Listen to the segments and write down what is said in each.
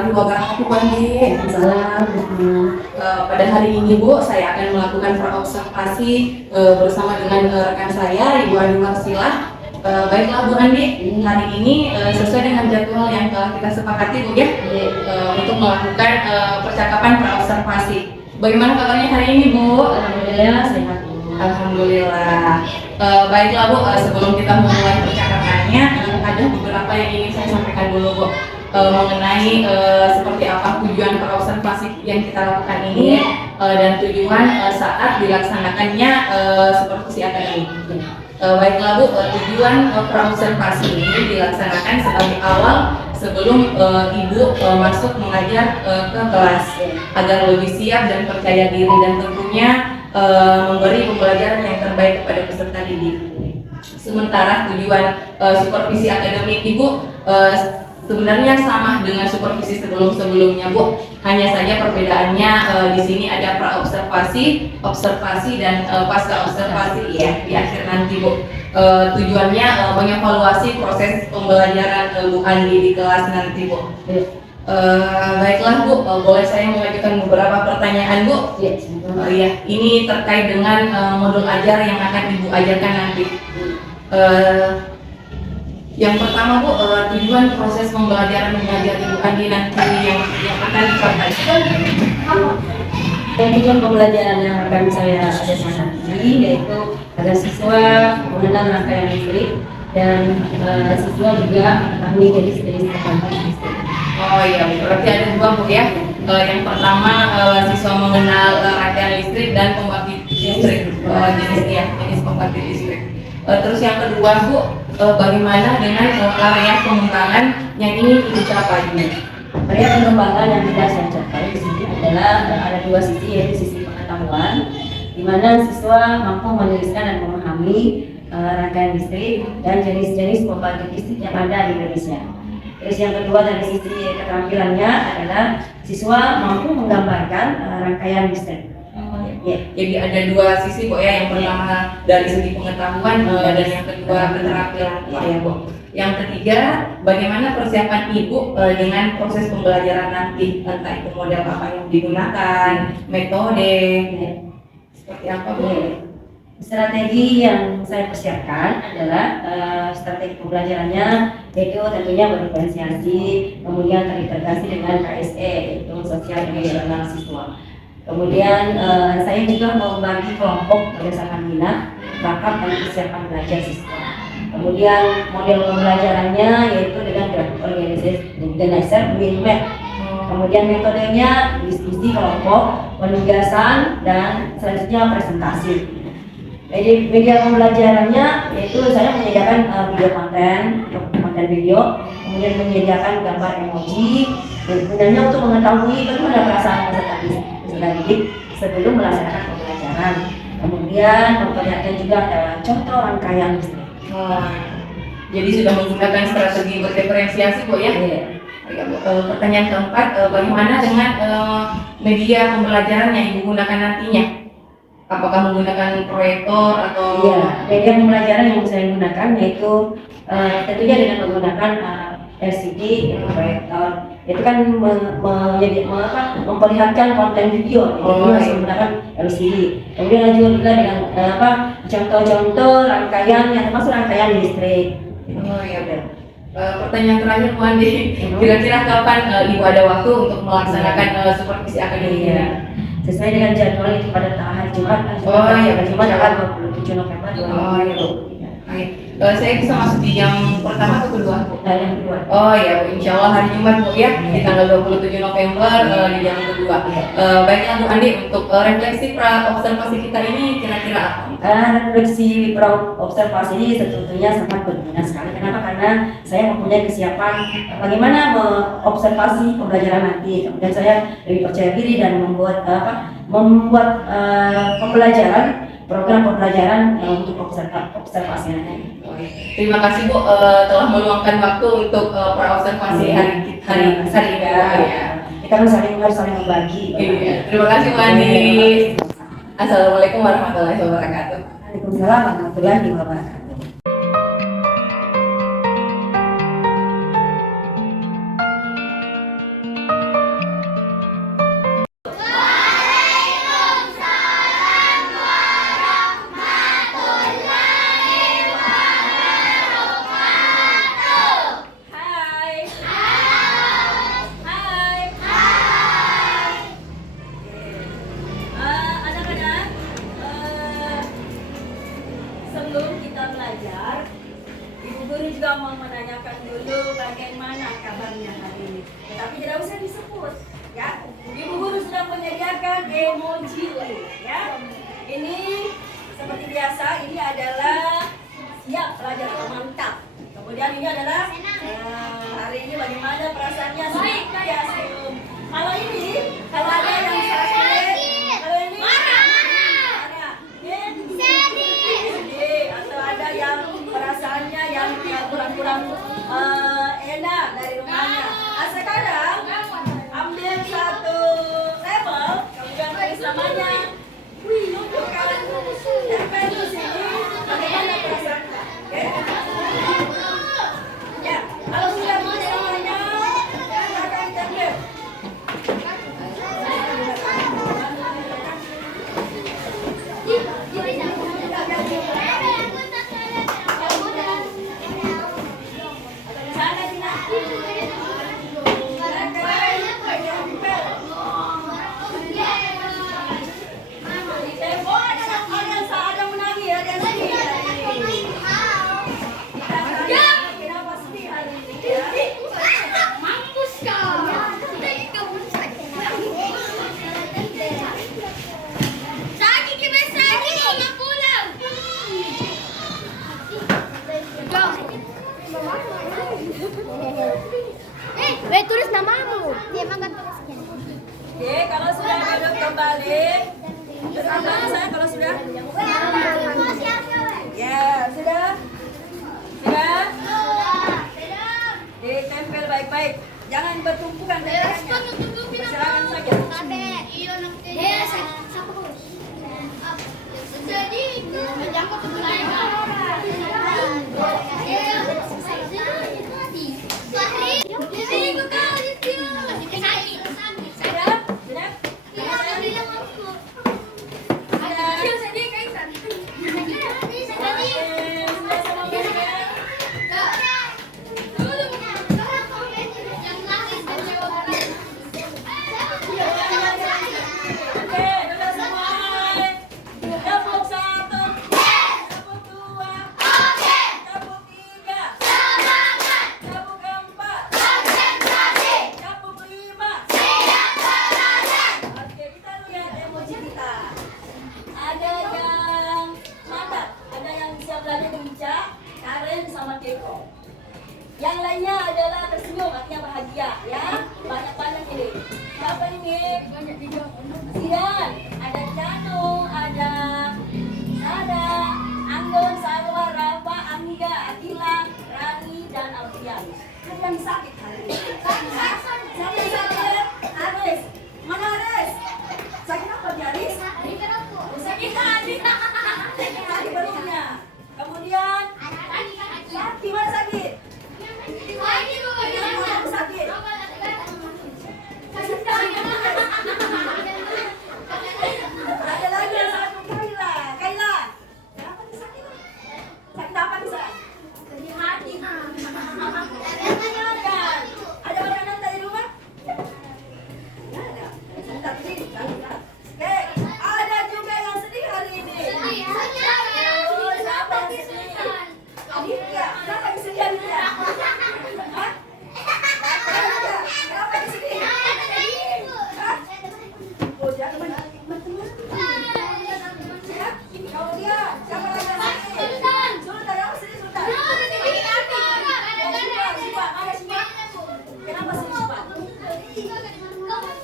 warahmatullahi wabarakatuh, Bu Andi. Salam. Pada hari ini, Bu, saya akan melakukan praobservasi bersama dengan rekan saya, Ibu Andi Marsilah. Baiklah Bu Andi, hari ini sesuai dengan jadwal yang telah kita sepakati, Bu, ya, untuk melakukan percakapan praobservasi. Bagaimana kabarnya hari ini, Bu? Alhamdulillah sehat. Alhamdulillah. Baiklah Bu, sebelum kita memulai percakapannya, ada beberapa yang ingin saya sampaikan dulu, Bu, mengenai seperti apa tujuan praobservasi yang kita lakukan ini dan tujuan saat dilaksanakannya supervisi akademik. Baiklah Bu, tujuan praobservasi ini dilaksanakan sebagai awal sebelum Ibu masuk mengajar ke kelas agar lebih siap dan percaya diri dan tentunya memberi pembelajaran yang terbaik kepada peserta didik. Sementara tujuan supervisi akademik Ibu sebenarnya sama dengan supervisi sebelumnya, Bu. Hanya saja perbedaannya di sini ada praobservasi, observasi dan pasca observasi ya di akhir nanti, Bu. Tujuannya mengevaluasi proses pembelajaran Bu Andi di kelas nanti, Bu. Baiklah Bu, boleh saya mengajukan beberapa pertanyaan, Bu? Ya, ini terkait dengan modul ajar yang akan Ibu ajarkan nanti. Yang pertama, Bu, tujuan proses pembelajaran mengajar Ibu Andi nanti yang akan dicapai. Tujuan pembelajaran yang akan saya ajarkan nanti yaitu agar siswa mengenal rangkaian listrik dan siswa juga mengetahui jenis-jenis komponen listrik. Oh iya, berarti ada dua, Bu, ya. Yang pertama siswa mengenal rangkaian listrik dan pembangkit listrik, jenis pembangkit listrik. Terus yang kedua, Bu, bagaimana dengan area pengembangan yang ingin dicapai? Area pengembangan yang tidak saya capai di sini adalah ada dua sisi, yaitu sisi pengetahuan, di mana siswa mampu menuliskan dan memahami rangkaian listrik dan jenis-jenis pembangkit listrik yang ada di Indonesia. Terus yang kedua dari sisi keterampilannya adalah siswa mampu menggambarkan rangkaian listrik. Jadi ada dua sisi, Bu, ya. Yang pertama dari segi pengetahuan dan yang kedua keterampilan, ya, Bu. Yang ketiga, bagaimana persiapan Ibu dengan proses pembelajaran nanti, entah itu model apa yang digunakan, metode, seperti apa, Bu? Strategi yang saya persiapkan adalah strategi pembelajarannya yaitu tentunya berdiferensiasi, kemudian terintegrasi dengan KSE yaitu sosial emosional siswa. Kemudian saya juga membagi kelompok berdasarkan minat, bakat dan kesiapan belajar siswa. Kemudian model pembelajarannya yaitu dengan graphic organizer Winmap. Kemudian metodenya diskusi kelompok, penugasan dan selanjutnya presentasi. Jadi media pembelajarannya yaitu saya menyediakan video konten video, kemudian menyediakan gambar emoji, gunanya untuk mengetahui bagaimana perasaan peserta didik sebelum melaksanakan pembelajaran. Kemudian memperlihatkan juga ada contoh rangkaian listrik. Jadi sudah menggunakan strategi berdiferensiasi, Bu, ya? Iya. Pertanyaan keempat, bagaimana dengan media pembelajaran yang Ibu gunakan nantinya? Apakah menggunakan proyektor atau? Iya, media pembelajaran yang saya gunakan yaitu tentunya dengan menggunakan LCD, proyektor. Itu kan memperlihatkan konten video, jadi harus menggunakan LCD. Kemudian juga dengan contoh-contoh rangkaian yang termasuk rangkaian listrik. Oh iya. Pertanyaan terakhir, Bu Andi, kira-kira kapan Ibu ada waktu untuk melaksanakan supervisi akademik? Sesuai dengan jadwal itu pada hari Jumat. Jumat tanggal 27 November 2023. Saya bisa masuk di yang pertama atau kedua, Bu? Yang kedua. Oh ya, Bu, insya Allah hari Jumat, Bu, ya, di tanggal 27 November di jam kedua. Baiklah, Bu Andi, untuk refleksi praobservasi kita ini kira-kira apa? Refleksi praobservasi ini tentunya sangat berguna sekali. Kenapa? Karena saya mempunyai kesiapan bagaimana mengobservasi pembelajaran nanti. Kemudian saya lebih percaya diri dan membuat pembelajaran, program pembelajaran untuk observasi nanti. Terima kasih, Bu, telah meluangkan waktu untuk praobservasi hari ini. Kita harus saling membagi. Terima kasih, Bu Andi. Assalamualaikum warahmatullahi wabarakatuh. Waalaikumsalam warahmatullahi wabarakatuh. Ya, Ibu Guru sudah menyediakan emoji ya. Ini seperti biasa, ini adalah siap belajar atau mantap. Kemudian ini adalah hari ini bagaimana perasaannya baik ya. Kalau ini, kalau ada yang sakit, kalau ini marah, sedih, atau ada yang perasaannya yang kurang-kurang enak dari rumahnya. Sekarang ambil satu level, kemudian tulis namanya. Tunjukkan tempel di sini bagaimana perasaannya. Oke? Ya, kalau sudah tulis namanya, silakan tempel. Tulis namamu. Dia mah nggak tulisnya. Oke, kalau sudah duduk kembali, bersama saya kalau sudah. Ya, sudah. Sudah. Ditempel baik-baik. Jangan bertumpukan daerahnya. Silakan saja. Jadi itu menjangkau ke yang lainnya adalah tersenyum, artinya bahagia, ya. Banyak-banyak ini. Siapa ini? Zidan, ada Janu, ada Sada, Anggun, Salwa, Rafa, Angga, Akila, Rani, dan Alfian. Ada yang sakit hari ini? Siapa yang sakit? Aris. Mana Aris? Sakit apa dia Aris? Sakit hati. Sakit hati perutnya. Kemudian sakit, mana sakit? Sakit. Ada lagi yang satu, Kaila. Kaila, kenapa dia sakit? Sakit apa di sana? Sakit hati. Ada makanan dari rumah? Nggak ada. Sebentar, sini. Oke, ada juga yang sedih hari ini. Oh, siapa yang sedih? Aditya. Siapa yang sedih Aditya? Hah? Kenapa di sini? Hah? Oh, dia teman-teman. Ya? Kalau dia, siapa lagi yang sedih? Sultan, apa sedih Sultan? Siapa? Ada siapa? Kenapa sedih siapa?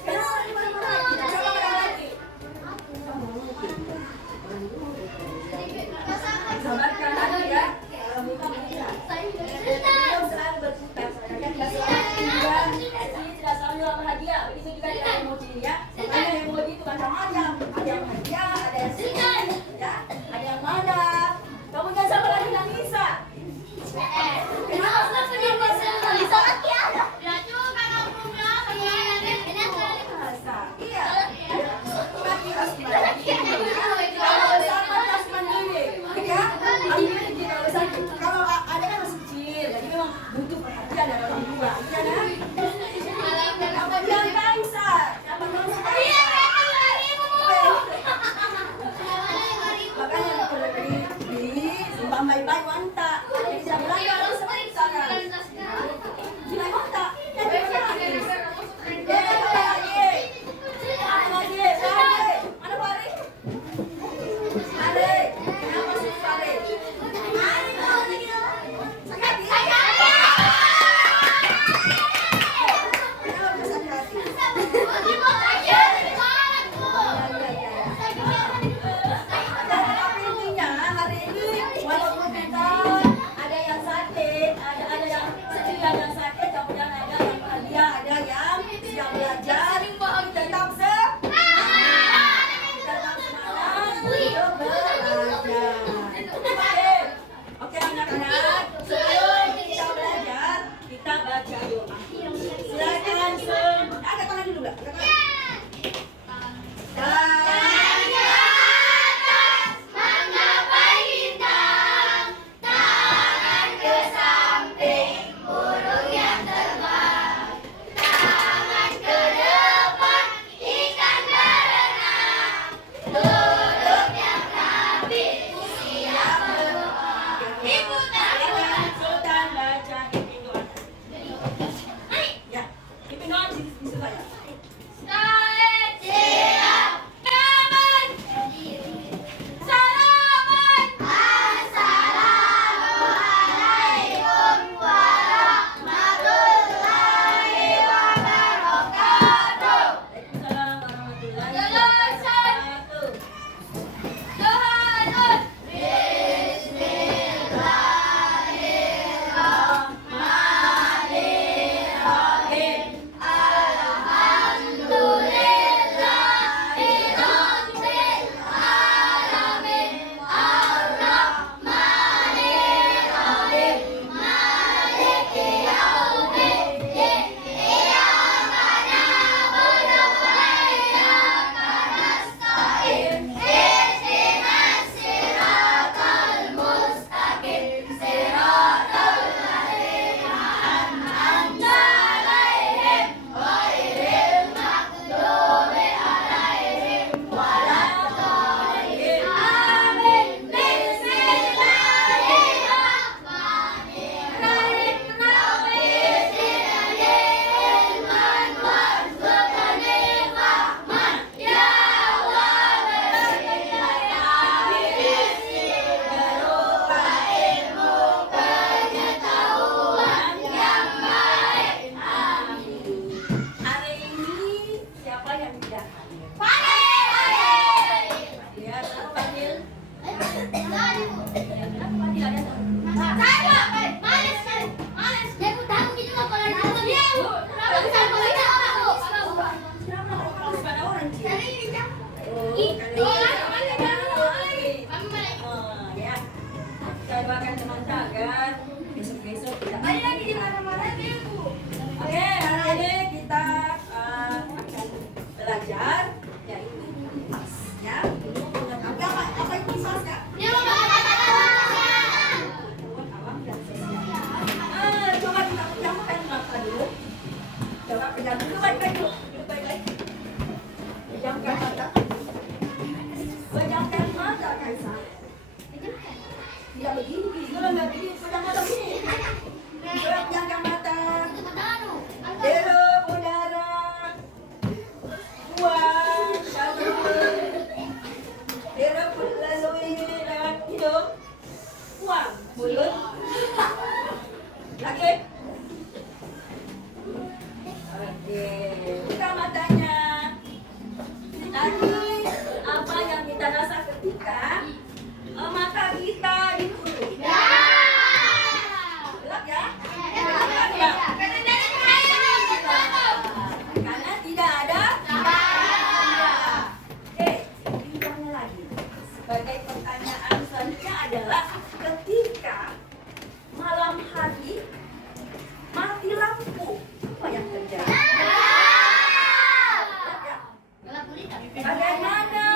Kenapa di mana-mana? Siapa lagi? Sabarkan hati ya. Kalau bukan tidak. Belum selalu berputar. Tidak selalu bahagia. Begitu juga dengan emoji ya. Makanya emoji itu macam-macam. Ada yang bahagia, ada yang sedih, ya. Ada yang marah. Kemudian sama lagi Nisa. Kenapa sedih Nisa? Nisa lagi ada. Iya. Kalau sama Tasman ini, ya. Kalau ada kan masih kecil, jadi memang butuh perhatian dari orang tua. Iya kan? Kemudian Kaisa, siapa Kaisa? Makanya Suka ya? Waalaikumsalam warahmatullahi wabarakatuh. Hari ini siapa yang tidak hadir? Ya, kenapa panggil? Kenapa panggil ada tuh? Pada orang sih. Ya. Saya doakan teman-teman agar besok-besok kita Oke, hari ini kita akan belajar yaitu mas ya. Apa itu mas ya? Awam dan sosial. Coba kita pejamkan mata dulu. Coba pejam dulu baik-baik dulu. Baik-baik. Pejamkan mata. Pejamkan mata Kaisa. Tidak begini, kalau nggak begini, pejam mata begini. Pejamkan mata. Halo, udara. Buang, satu. Halo, lalui lewat hidung. Buang, mulut. Lagi. Oke, buka matanya. Tadi apa yang kita rasa ketika mata kita ditutup? Gelap ya? Gelap ya? Karena tidak ada cahaya. Oke, ditanya lagi. Sebagai pertanyaan selanjutnya adalah ketika malam hari mati lampu, apa yang terjadi? Bagaimana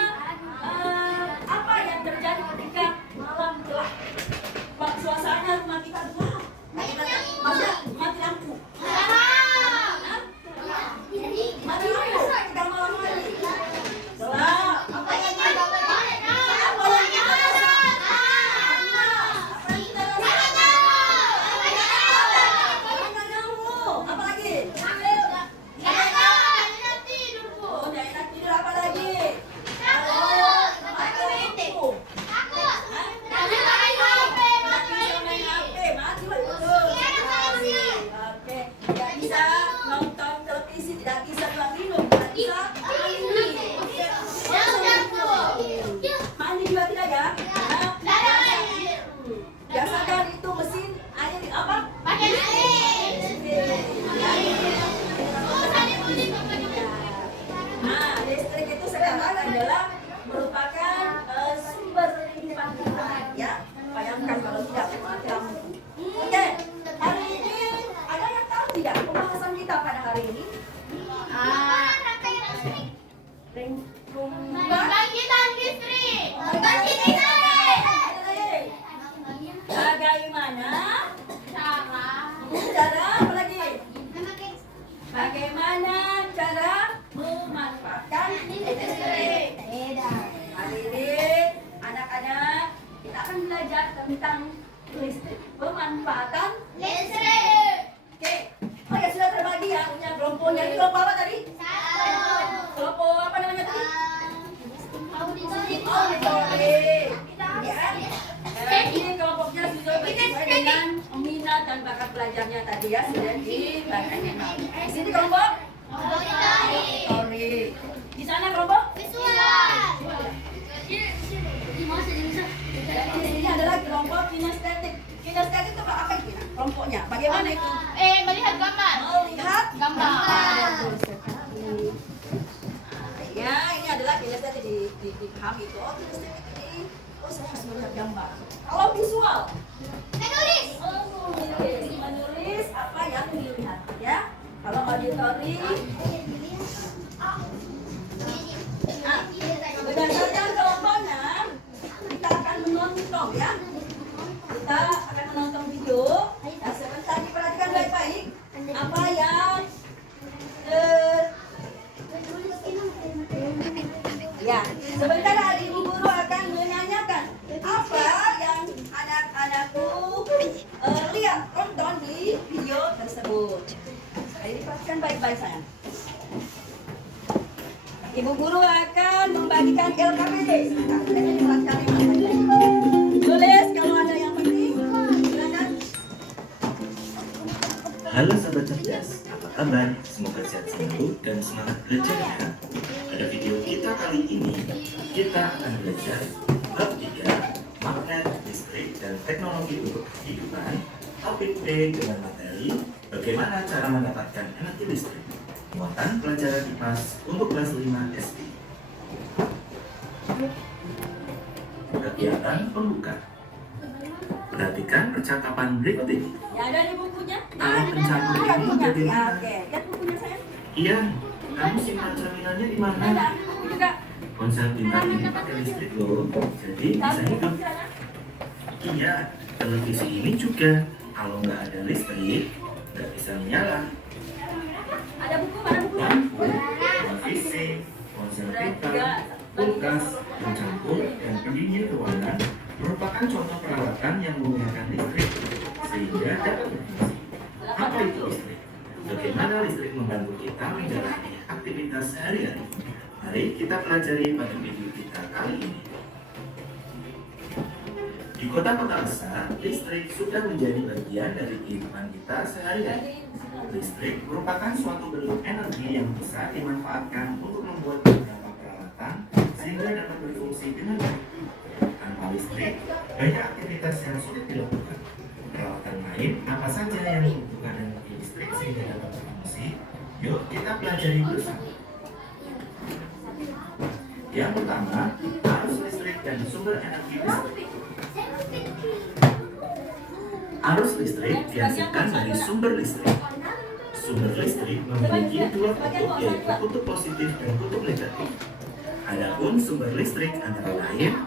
apa yang terjadi ketika malam gelap? Suasana rumah kita gelap. Mati lampu. Hah? Mati lampu ketika malam hari. Gelap. Apa yang kita rasa? Apa yang kita rasa? Ada nyamuk. Apa lagi? Oh, tidak enak tidur. Apa lagi? Mati lampu. Main HP, mati betul. Oke, tidak bisa nonton televisi, tidak bisa buat minum, tidak bisa mandi juga tidak ya? Biasakan itu mesin air apa? Nah, listrik itu sekarang adalah merupakan sumber kehidupan kita ya. Bayangkan kalau tidak mati lampu. Oke, hari ini ada yang tahu tidak pembahasan kita pada hari ini? kelompok apa tadi? Kelompok apa namanya tadi? Auditorik. Ya. Ini kelompoknya sudah sesuai dengan minat dan bakat belajarnya tadi ya, sudah dibahasnya. Di sini kelompok auditorik. Di sana kelompok ini adalah kelompok kinestetik. Kinestetik itu apa itu? Kelompoknya bagaimana itu? Melihat gambar. Melihat Gambar. Betul sekali. Ya, ini adalah kinestetik dipahami itu. Oh, kinestetik ini. Oh, saya harus melihat gambar. Kalau visual, Menulis. menulis apa yang dilihat ya. Kalau auditory, berdasarkan kelompoknya kita akan menonton ya. Kita akan menonton video. Nah, sebentar diperhatikan baik-baik apa yang ya, sebentar ibu guru akan menanyakan apa yang anak-anakku lihat tonton di video tersebut. Jadi diperhatikan baik-baik sayang. Ibu guru akan membagikan LKPD. Sebentar, kita diperhatikan yang baik-baik. Tulis kalau ada yang penting. Silakan. Halo sahabat cerdas, apa kabar? Semoga sehat selalu dan semangat belajarnya. Pada video kita kali ini, kita akan belajar bab 3, magnet, listrik, dan teknologi untuk kehidupan. Topik B dengan materi, bagaimana cara mendapatkan energi listrik. Muatan pelajaran IPAS untuk kelas 5 SD. Kegiatan pembuka. Perhatikan percakapan berikut ini. Ya, ada di bukunya. Kalau pencampur Ada ini bukunya. jadi Ya, oke. Lihat bukunya saya. Iya, kamu simpan cerminannya di mana? Ada buku juga. Ponsel pintar ini pakai listrik loh, jadi bisa hidup. Iya, televisi ini juga. Kalau nggak ada listrik, nggak bisa menyala. Ada buku, mana buku? Lampu, televisi, ponsel pintar, kulkas, pencampur, dan pendingin ruangan merupakan contoh peralatan yang menggunakan listrik sehingga dapat berfungsi. Apa itu listrik? Bagaimana listrik membantu kita menjalani aktivitas sehari-hari? Mari kita pelajari pada video kita kali ini. Di kota-kota besar, listrik sudah menjadi bagian dari kehidupan kita sehari-hari. Listrik merupakan suatu bentuk energi yang bisa dimanfaatkan untuk membuat beberapa peralatan sehingga dapat berfungsi dengan baik. Tanpa listrik, banyak aktivitas yang sulit dilakukan. Peralatan lain apa saja yang membutuhkan energi listrik sehingga dapat berfungsi? Yuk kita pelajari bersama. Yang pertama, arus listrik dan sumber energi listrik. Arus listrik dihasilkan dari sumber listrik. Sumber listrik memiliki dua kutub, yaitu kutub positif dan kutub negatif. Adapun sumber listrik antara lain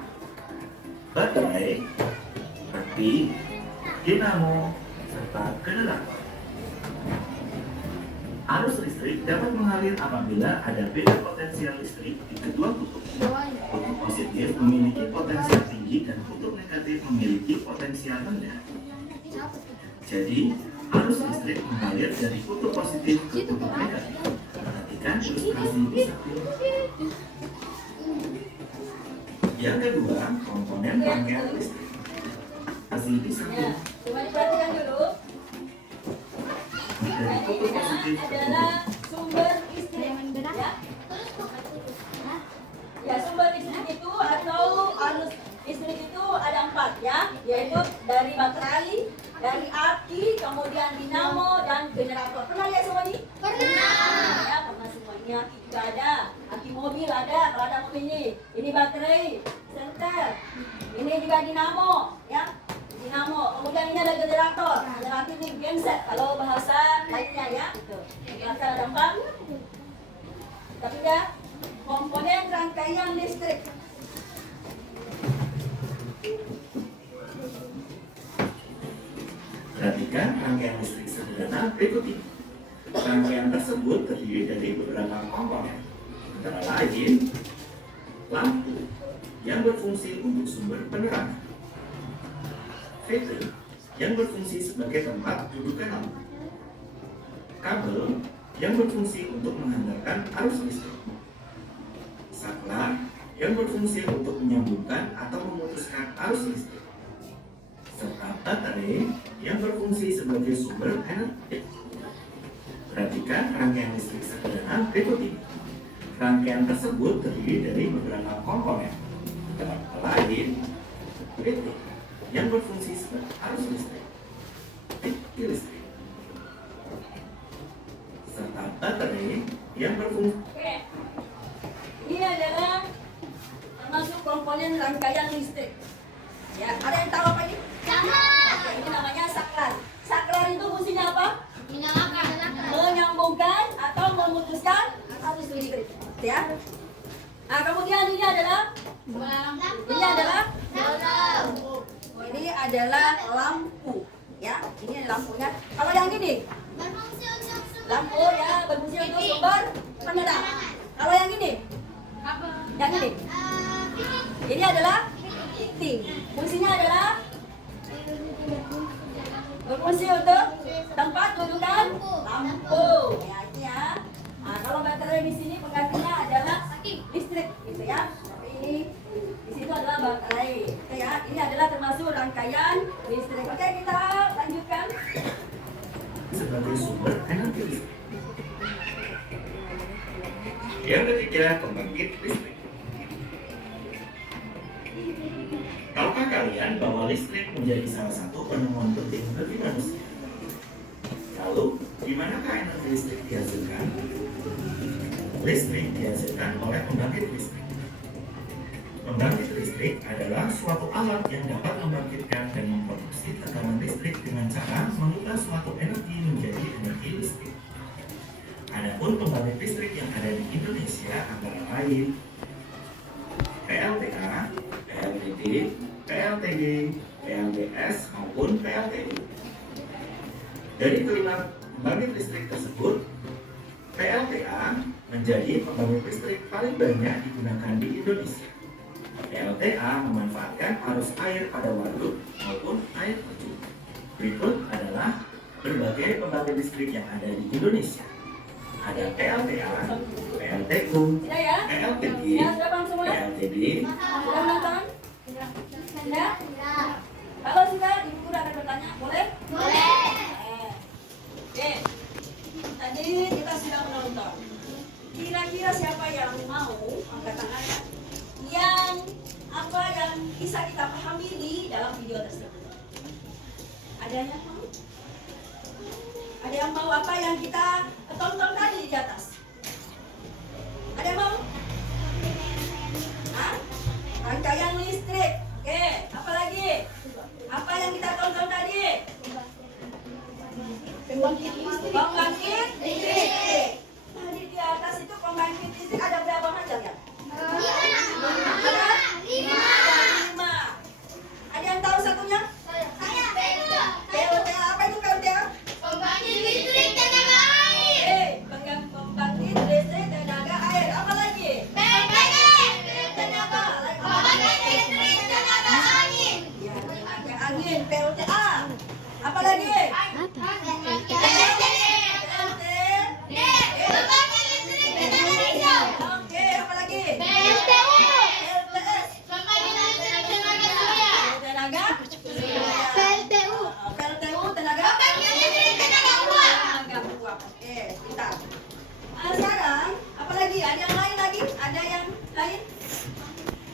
baterai, api, dinamo, serta generator. Arus listrik dapat mengalir apabila ada beda potensial listrik di kedua kutub. Kutub positif memiliki potensial tinggi dan kutub negatif memiliki potensial rendah. Jadi, arus listrik mengalir dari kutub positif ke kutub negatif. Perhatikan ilustrasi di samping. Yang kedua, komponen rangkaian listrik. Hasil di samping. Coba diperhatikan dulu. Dari kutub positif ke Adalah kutub sumber listrik. Ya, sumber listrik itu atau arus listrik itu ada 4 ya, yaitu dari baterai, dari api, kemudian dinamo dan generator. Pernah lihat semua ini? Pernah. Ya, pernah semuanya. Aki juga ada, aki mobil ada, kalau ada mobil ini. Ini baterai, senter. Ini juga dinamo, ya. Dinamo. Kemudian ini ada generator. Generator ini genset kalau bahasa lainnya ya. Gitu. Generator ada 4. Tapi ya, komponen rangkaian listrik. Perhatikan rangkaian listrik sederhana berikut ini. Rangkaian tersebut terdiri dari beberapa komponen, antara lain lampu yang berfungsi untuk sumber penerangan, filter yang berfungsi sebagai tempat dudukan lampu, kabel yang berfungsi untuk menghantarkan arus listrik. Saklar yang berfungsi untuk menyambungkan atau memutuskan arus listrik. Serta baterai yang berfungsi sebagai sumber energi. Perhatikan rangkaian listrik sederhana berikut ini. Rangkaian tersebut terdiri dari beberapa komponen, antara lain listrik yang berfungsi sebagai arus listrik, titik listrik, serta baterai yang berfungsi. Oke. Ini adalah termasuk komponen rangkaian listrik. Ya, ada yang tahu apa ini? Oke, ini namanya saklar. Saklar itu fungsinya apa? Menyambungkan atau memutuskan arus listrik. Ya. Nah, kemudian ini adalah ini adalah lampu. Ya, ini lampunya. Kalau yang ini lampu ya berfungsi untuk sumber penerangan. Kalau yang ini, yang ini adalah titik. Fungsinya adalah berfungsi untuk tempat dudukan lampu. Ya, ini ya. Nah, kalau baterai di sini penggantinya adalah listrik, gitu ya. Tapi ini di situ adalah baterai. Oke ya, ini adalah termasuk rangkaian listrik. Oke, kita lanjutkan. Sebagai sumber energi listrik. Yang ketiga, pembangkit listrik. Tahukah kalian bahwa listrik menjadi salah satu penemuan penting bagi manusia? Lalu, di manakah energi listrik dihasilkan? Listrik dihasilkan oleh pembangkit listrik. Pembangkit listrik adalah suatu alat yang dapat membangkitkan dan memproduksi tekanan listrik dengan cara mengubah suatu energi menjadi energi listrik. Adapun pembangkit listrik yang ada di Indonesia antara lain PLTA, PLTD, PLTD, PLTS maupun PLTU. Dari kelima pembangkit listrik tersebut, PLTA menjadi pembangkit listrik paling banyak digunakan di Indonesia. PLTA memanfaatkan arus air pada waduk maupun air terjun. Berikut adalah berbagai pembangkit listrik yang ada di Indonesia. Ada PLTA, PLTU, Sudah ya? PLTD, Ya, sudah paham semua? PLTD, Sudah menonton? Sudah? Kalau sudah, Ibu Guru akan bertanya, boleh? Oke. Tadi kita sudah menonton. Kira-kira siapa yang mau angkat tangannya? Yang apa yang bisa kita pahami di dalam video tersebut? Ada yang mau? Ada yang mau apa yang kita tonton tadi di atas? Ada yang mau? Hah? Rangkaian listrik. Oke, apa lagi? Apa yang kita tonton tadi? Pembangkit listrik. Tadi di atas itu pembangkit listrik ada berapa macam ya? Ada? 5. Ada yang tahu satunya? PLTA. Apa itu PLTA? Pembangkit listrik tenaga air. Apa lagi? Ya, tenaga angin. PLTA. Apa lagi? Oke, apa lagi? PLTS. Tenaga? PLTU tenaga? Tenaga uap. Oke, pintar. Sekarang, apa lagi? Ada yang lain lagi? Ada yang lain?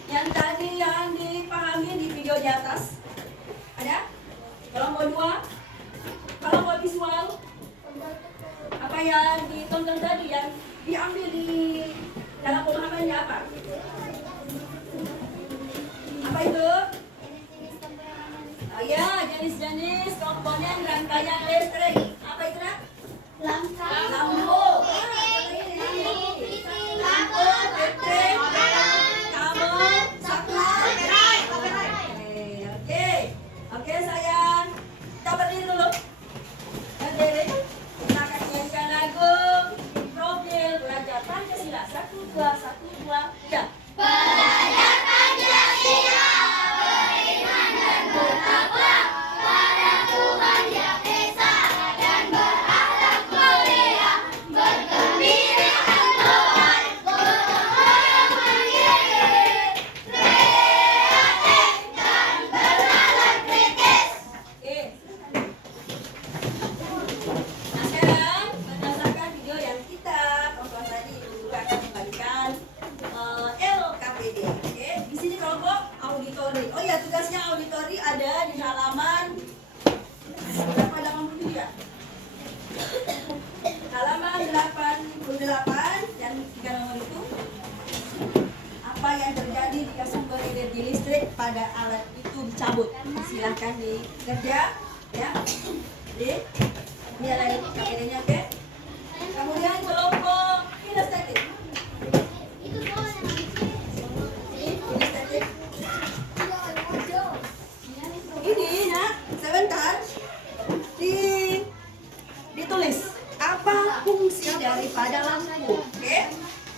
Yang tadi yang dipahami di video di atas? Ada? Kelompok 2? Kelompok visual? Apa yang ditonton tadi yang diambil di dalam pemahamannya apa? Apa itu? Oh ya, jenis-jenis komponen rangkaian listrik. Apa itu nak? Lampu. Lampu, listrik, kabel, saklar. Oke sayang. Kita berdiri dulu. Berdiri. Kita akan nyanyikan lagu Profil Belajar Pancasila 1, 2, 1, 2, 3. Belajar Pancasila, beriman dan bertakwa pada Tuhan Yang Esa dan berakhlak mulia. yang terjadi jika sumber energi listrik pada alat itu dicabut? Silahkan dikerja, ya. Ini lagi KPD-nya, oke? Kemudian kelompok kinestetik. Kinestetik. Ini, nak, sebentar. Ditulis apa fungsi daripada lampu, oke?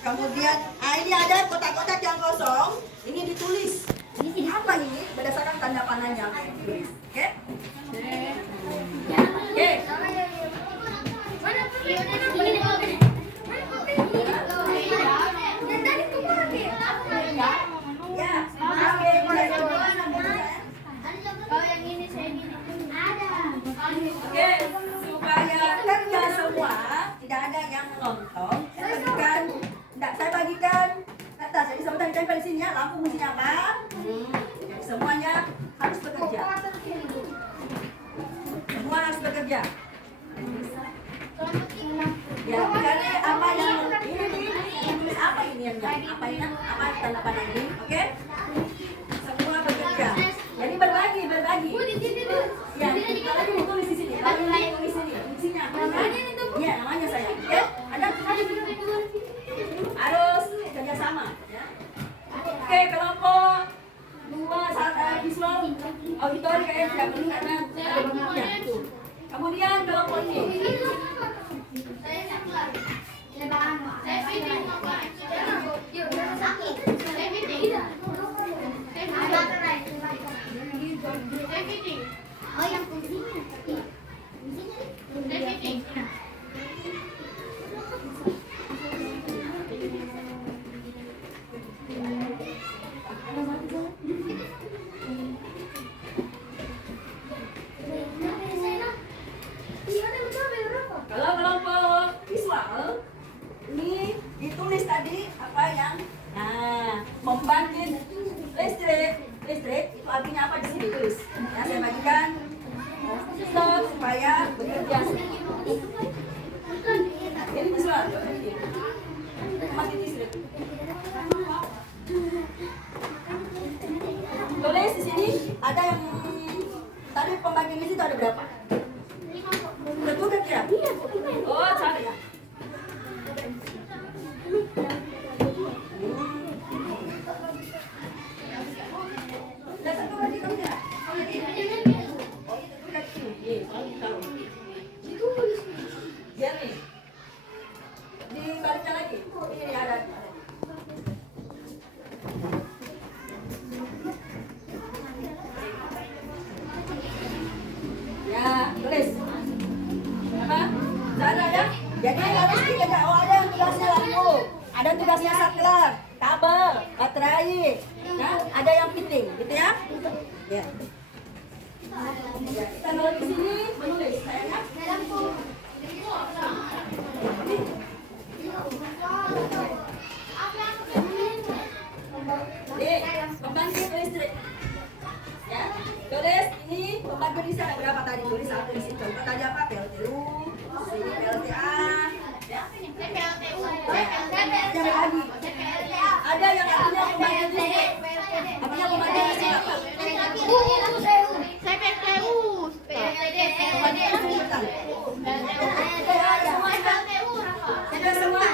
Kemudian ini ada kotak-kotak yang kosong, ini ditulis apa ini berdasarkan tanda panahnya, oke? Oke. Ya, oke, supaya kerja semua, tidak ada yang lontong. Saya bagikan atas. Jadi sebentar kita di sini ya, lampu fungsinya apa? Jadi semuanya harus bekerja. Semua harus bekerja. Ya, jadi apa yang ini apa ini yang apa ini? Apa tanda panah ini? Oke? Semua bekerja. Jadi berbagi. Ya, kalau ini tulis di sini. Kalau ini tulis di sini. Fungsinya apa? Iya, namanya saya. Oke? Ada harus kerjasama. Ya. Oke, kelompok 2 saat visual auditori kayaknya tidak perlu karena ada bentuknya. Kemudian kelompok ini. Oh, yang fungsinya. Kalau kelompok visual ini ditulis tadi apa yang membangkit listrik itu artinya apa di sini tulis ya, saya bagikan stop supaya bekerja. Ini visual membangkit listrik. Tulis di sini ada yang tadi pembangkit listrik itu ada berapa? Betul kerja? Oh, cara ya. Datang ke lagi kamu ya? Oh, itu kan biar nih. Dibaliknya lagi. Ini ada. Ya, tulis. Apa? Cara ya. Jadi harus dikerja. Oh, ada yang tugasnya lampu, ada yang tugasnya saklar, kabel, baterai. Nah, ada yang fitting, gitu ya? Ya. Ya, kita kalau di sini menulis, sayangnya. Pembangkit listrik. Ya, tulis ini pembangkit listrik ada berapa tadi? Tulis satu di situ. Contoh tadi apa? PLTU, sini PLTA. Ya. Ada lagi. Ada yang artinya pembangkit listrik. Artinya pembangkit listrik apa? Ada semua.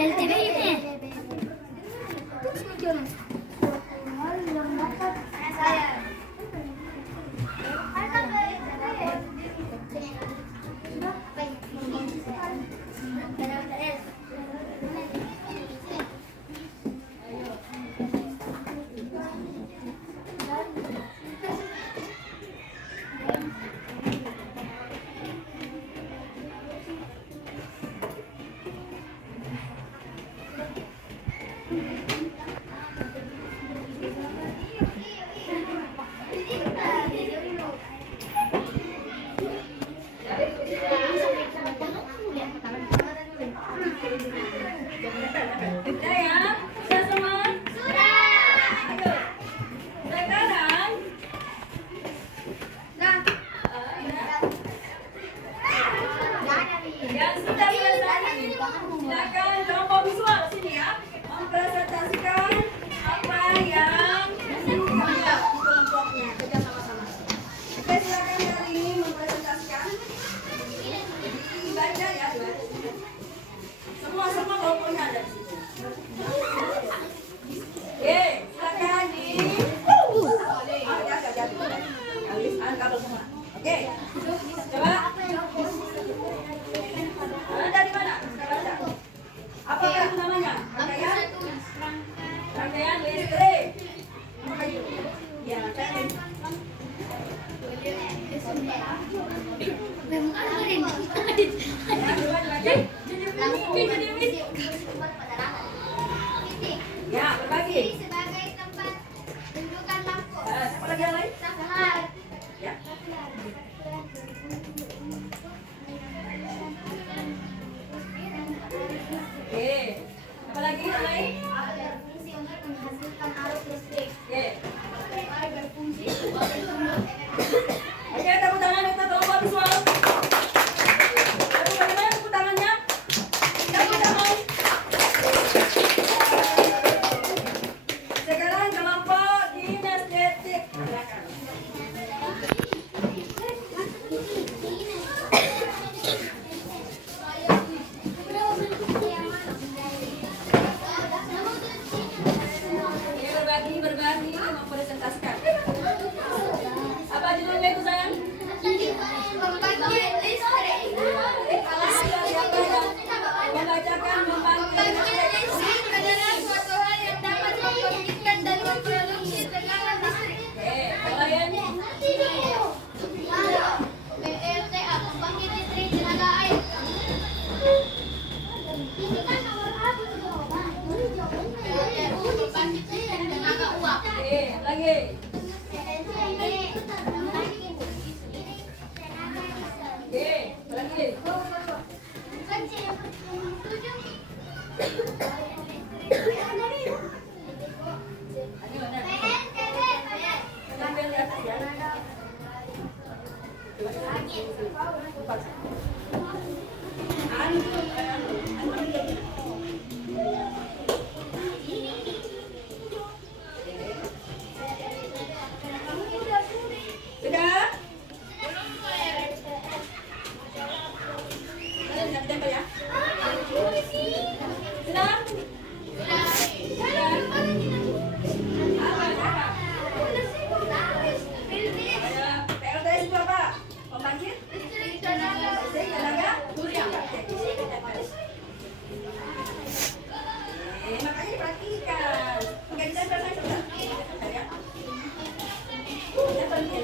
LTV ini. Sudah ya? Sudah semua? Ayo. Sekarang. Yang sudah selesai, silakan kelompok visual sini ya, mempresentasikan apa yang sudah kelompoknya. Kerja sama-sama. Oke, silakan hari ini mempresentasikan. Dibaca ya, semua kelompoknya ada di situ. Oke, silakan di. Agak jatuh. Kabel semua. Oke, coba. Dari mana? Kita baca. Apa itu namanya? Rangkaian listrik. Apa itu? Ya, rangkaian. Ya, berbagi. Sebagai tempat dudukan lampu. Siapa lagi yang lain? Salah. Ya. Oke. Apa lagi yang lain? Berfungsi untuk menghasilkan arus listrik. Oke. Berfungsi Oke, tepuk tangan untuk kelompok visual. Lalu bagaimana tepuk tangannya? Tepuk tangan. Sekarang kelompok kinestetik. Silakan. Ini berbagi, mempresentasikan. Apa judulnya itu sayang? pembangkit listrik. Siapa yang membacakan membangkit Pembangkit listrik adalah suatu hal yang dapat membangkitkan dan memproduksi tegangan listrik. Oke, yang lain? PLTA, pembangkit listrik tenaga air. Ini kan nomor satu jawaban. PLTU, pembangkit listrik tenaga uap. Oke, lagi. Oke, lagi. Ayo, nah. Sambil di atas ya. Sudah? Kalian lihat tempo ya. Sudah? Ada PLTS itu apa? Pembangkit? Listrik tenaga surya. Makanya diperhatikan. Oke, kita selesai sudah. Ya. Tempel dia.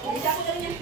Jadi aku jadinya.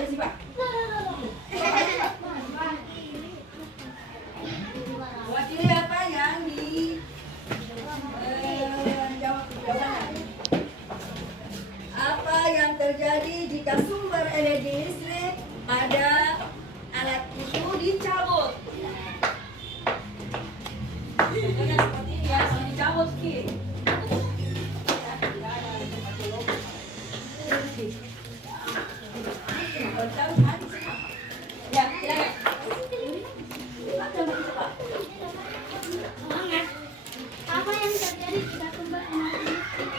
Ayo Siva. Wakili apa yang di jawab jawabannya. Apa yang terjadi jika sumber energi listrik pada alat itu dicabut? Contohnya seperti ini ya, kalau dicabut ki. Ya, silakan. Apa yang terjadi jika sumber energi listrik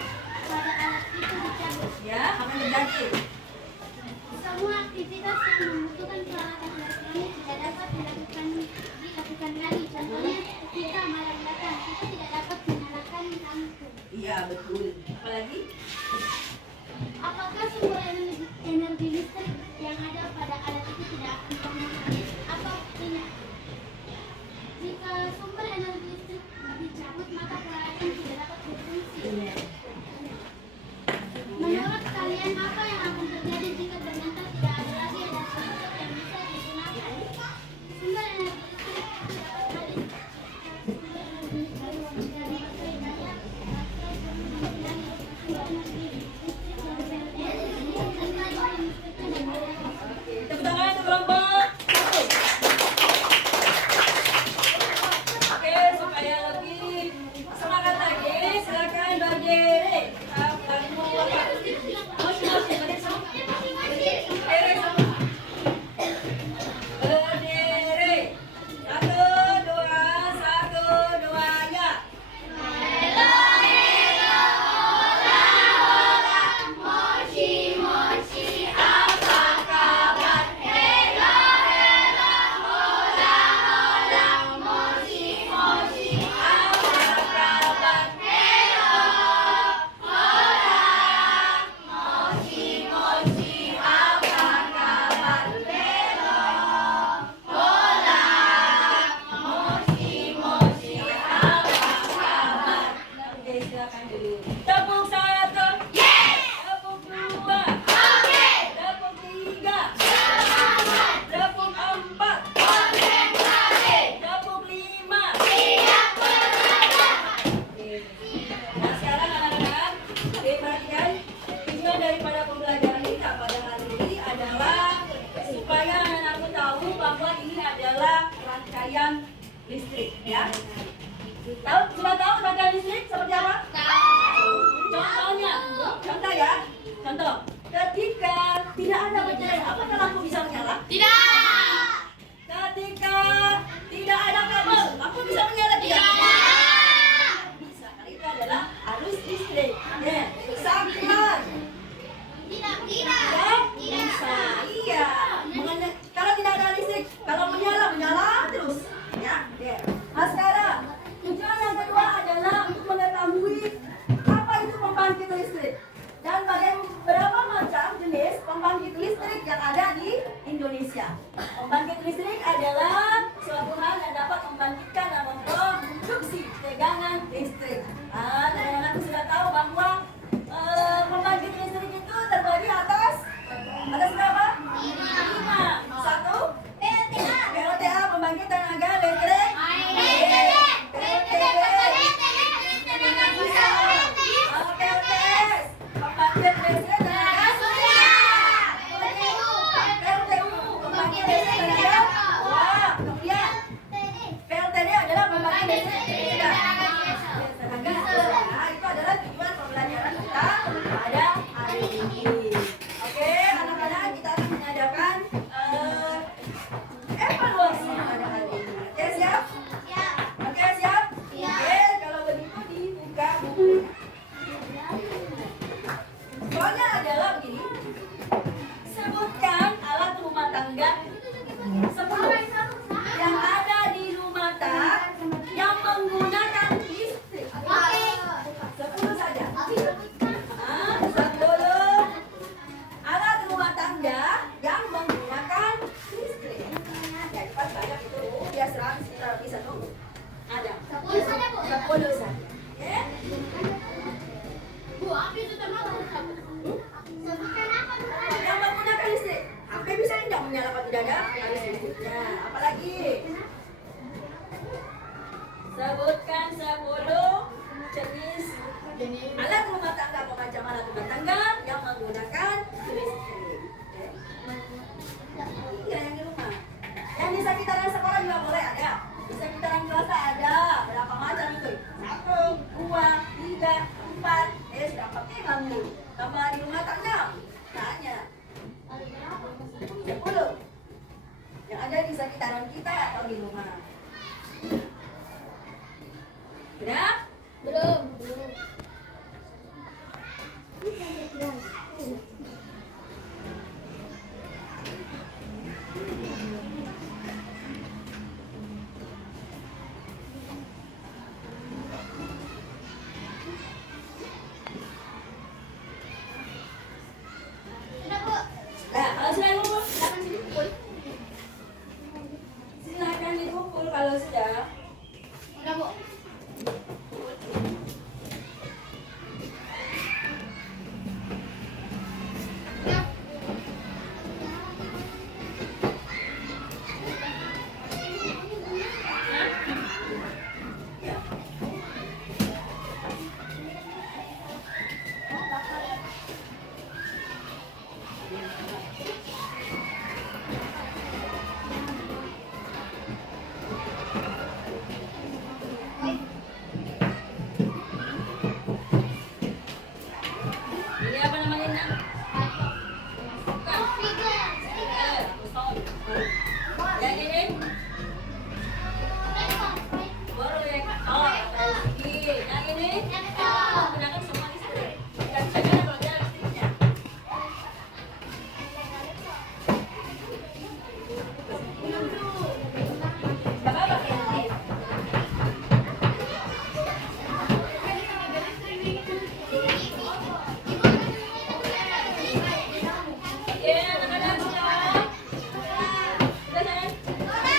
pada alat itu dicabut? Ya, apa yang terjadi? Semua aktivitas yang membutuhkan peralatan elektronik tidak dapat dilakukan lagi. Contohnya ketika malam datang, kita tidak dapat menyalakan lampu. Iya, betul. Apalagi? Apakah sumber energi listrik yang ada pada alat itu tidak akan pernah habis atau tidak? Jika sumber energi listrik dicabut, maka peralatan tidak dapat berfungsi. Menurut kalian, apa yang akan terjadi jika ternyata tidak ada lagi alat listrik yang bisa digunakan? Sumber energi listrik dapat habis. Sumber energi listrik dari baterai banyak Tepuk tangan untuk kelompok satu. Oke, supaya lebih semangat lagi, silakan berdiri. Berdiri. Satu, dua, ya. Oke, silakan dulu. Tepuk satu. Tepuk dua. Tepuk tiga. Tepuk empat. Tepuk lima. Oke. Nah, sekarang anak-anak, perhatikan tujuan daripada pembelajaran kita pada hari ini adalah supaya anak-anakmu tahu bahwa ini adalah rangkaian listrik, ya. Sudah tahu rangkaian listrik seperti apa? Contohnya, contoh ya, contoh. Ketika tidak ada baterai, apakah lampu bisa menyala? Ketika tidak ada kabel, lampu bisa menyala tidak? Bisa, karena itu adalah arus listrik. Ya, saklar. Tidak. Bisa, iya. Kalau tidak ada listrik, kalau menyala terus. Ya, ya. Nah, sekarang tujuan yang kedua adalah untuk mengetahui apa itu pembangkit listrik dan berapa macam jenis pembangkit listrik yang ada di Indonesia. Udah ada baris berikutnya. Apalagi? Sebutkan 10 jenis alat rumah tangga atau macam alat rumah tangga yang menggunakan listrik. Iya, yang di rumah. Yang di sekitaran sekolah juga boleh ada. Di sekitaran kelas ada. Berapa macam itu? 1, 2, 3, 4. Berapa kamu? Kamu di rumah tangga? Tanya. 10 yang ada di sekitaran kita atau di rumah. Sudah? Belum. Sudah, Bu. Nah, kalau sudah ngumpul, Silakan sini pukul. silakan dikumpul kalau sudah. Udah, Bu. Siap. Ini apa namanya? Nak? Bukan. Yang ini? Proyektor. Yang ini? Menggunakan semua listrik. Tidak bisa jalan kalau tidak ada listriknya. Bapak pakai listrik. Oke, anak-anak sudah. Sudah, sayang? Sudah? Sudah ya?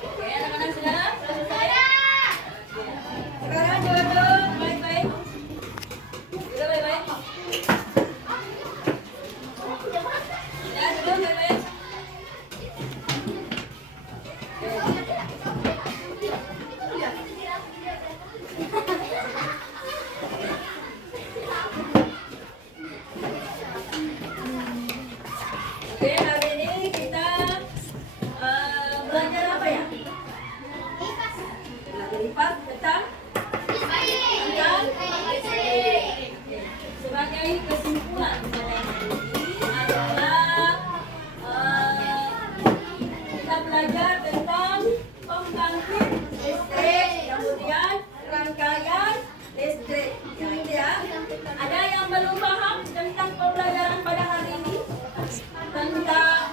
Oke, anak-anak sudah? Sudah selesai? Sekarang duduk baik-baik. Duduk baik-baik. Ya, duduk baik-baik. Oke, hari ini kita belajar apa ya? Belajar lipat tentang listrik. Sebagai kesimpulan pada hari ini adalah kita belajar tentang pembangkit listrik, kemudian rangkaian listrik. Ya, itu ya. Ada yang belum paham tentang pembelajaran pada hari ini? Tentang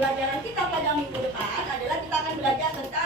pembelajaran kita pada minggu depan adalah kita akan belajar tentang